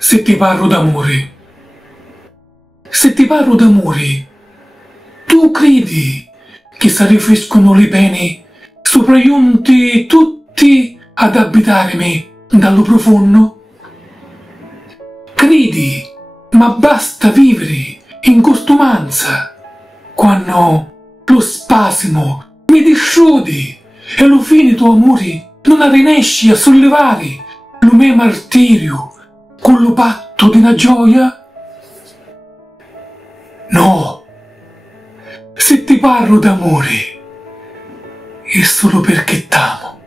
Se ti parlo d'amore, se ti parlo d'amore, tu credi che si rifrescono le pene sopraiunti tutti ad abitare me dallo profondo? Credi, ma basta vivere in costumanza, quando lo spasimo mi disciode e allo fine tuo amore non riesci a sollevare lo mio martirio con lo patto di una gioia? No, se ti parlo d'amore è solo perché t'amo.